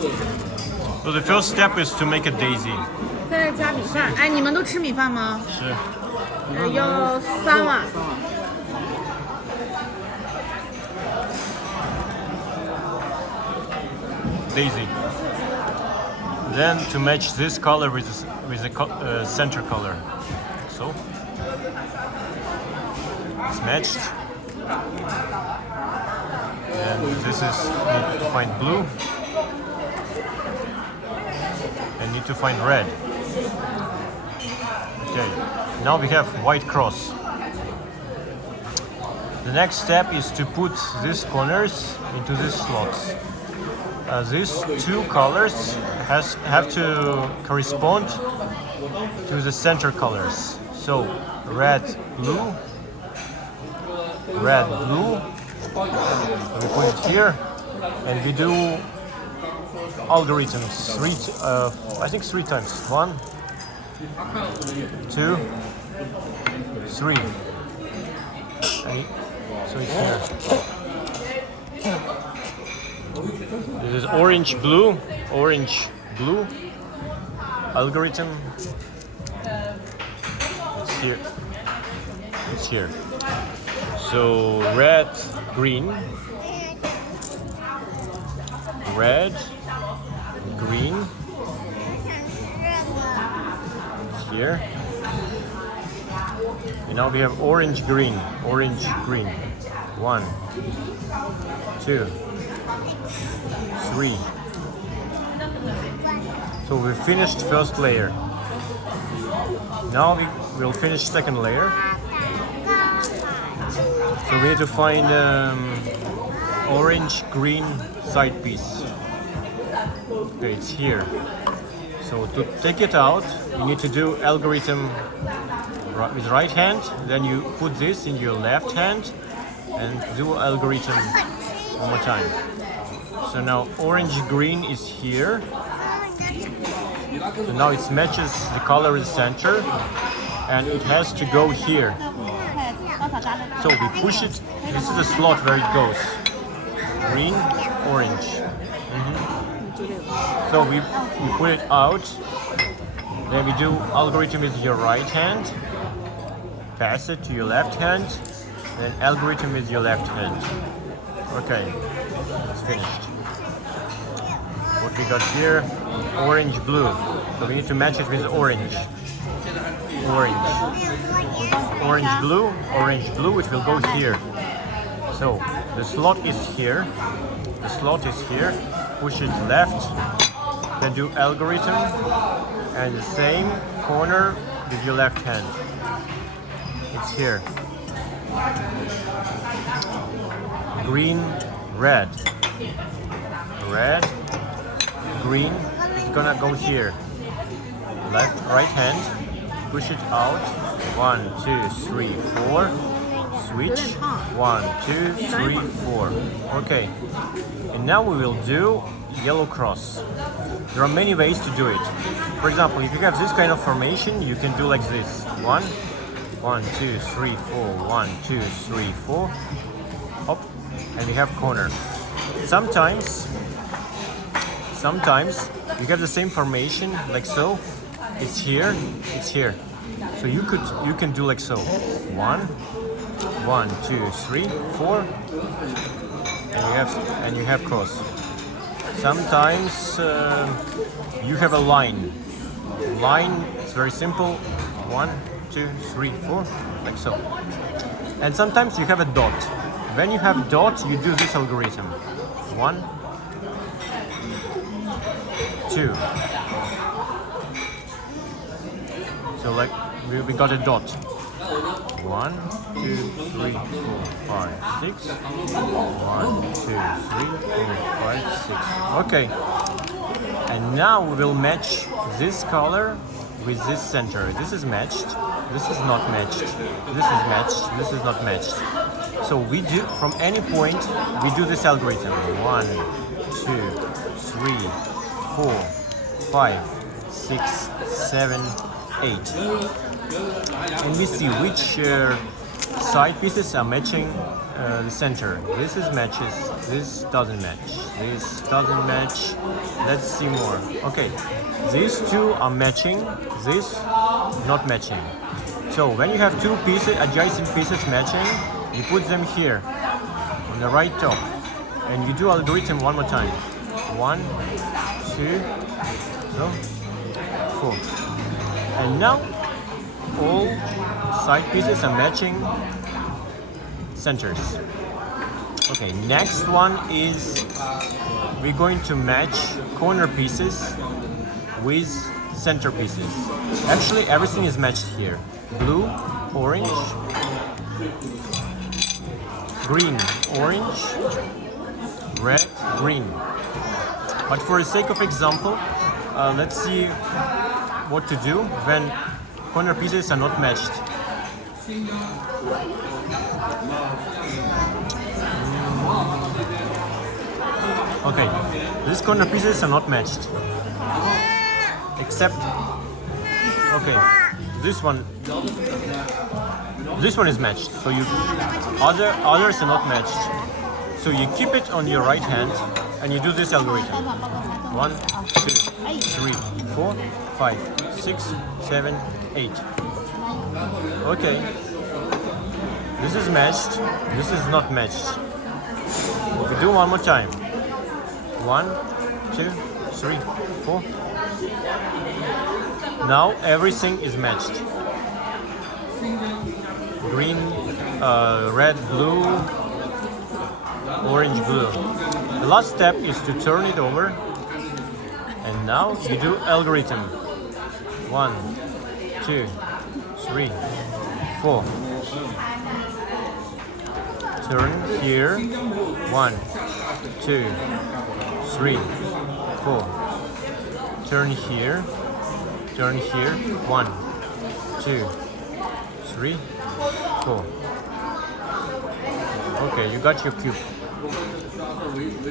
So the first step is to make a daisy. 再加米饭。哎，你们都吃米饭吗？是。要3碗。Daisy. Then to match this color with the center color. So it's matched. And this is need to find blue. And need to find red. Okay. Now we have white cross. The next step is to put these corners into these slots. These two colors have to correspond to the center colors. So red, blue, red, blue. We put it here, and we do algorithms. I think 3 times. 1, 2, 3. So it's here. This is orange, blue, algorithm. It's here. It's here. So red, green, red, green. Here. And now we have orange, green. 1, 2, 3. So we finished first layer. Now we will finish second layer. So we need to find orange green side piece. Okay, it's here. So to take it out, you need to do algorithm with right hand. Then you put this in your left hand and do algorithm one more time. So now orange green is here. So now it matches the color in the center, and it has to go here. So we push it. This is the slot where it goes. Green, orange. So we put it out. Then we do algorithm with your right hand. Pass it to your left hand. Then algorithm with your left hand. Okay, it's finished. What we got here? Orange, blue. So we need to match it with orange. Orange, blue, which will go here. So the slot is here. Push it left. Then do algorithm. And the same corner with your left hand. It's here. Green, red, green. It's gonna go here. Left, right hand. Push it out. 1, 2, 3, 4. Switch. 1, 2, 3, 4. Okay. And now we will do yellow cross. There are many ways to do it. For example, if you have this kind of formation, you can do like this. 1, 2, 3, 4. 1, 2, 3, 4. Hop. And we have corner. Sometimes you have the same formation like so. It's here. So you can do like so. 1, 2, 3, 4. And you have cross. Sometimes you have a line. Line is very simple. 1, 2, 3, 4, like so. And sometimes you have a dot. When you have dot, you do this algorithm. 1, 2. So like we got a dot. 1, 2, 3, 4, 5, 6. 1, 2, 3, 4, 5, 6. Okay. And now we will match this color with this center. This is matched. This is not matched. This is matched. This is not matched. So we do from any point we do this algorithm. 1, 2, 3, 4, 5, 6, 7, 8. And we see which side pieces are matching the center. This is matches. This doesn't match. This doesn't match. Let's see more. Okay, these two are matching. This not matching. So when you have two pieces, adjacent pieces matching, you put them here on the right top, and you do algorithm one more time. 1, 2, 4. And now all side pieces are matching centers. Okay, next one is we're going to match corner pieces with center pieces. Actually, everything is matched here. Blue, orange, green, orange, red, green. But for the sake of example, let's see what to do when corner pieces are not matched. Okay, these corner pieces are not matched. Except, okay, this one is matched. So you others are not matched. So you keep it on your right hand and you do this algorithm. 1, 2, 3, 4, 5, 6, 7, 8. Okay. This is matched. This is not matched. We do one more time. 1, 2, 3, 4. Now everything is matched. Green, red, blue, orange, blue. The last step is to turn it over, and now you do algorithm. 1, 2, 3, 4. Turn here. 1, 2, 3, 4. Turn here. Turn here. 1, 2, 3, 4. Okay, you got your cube.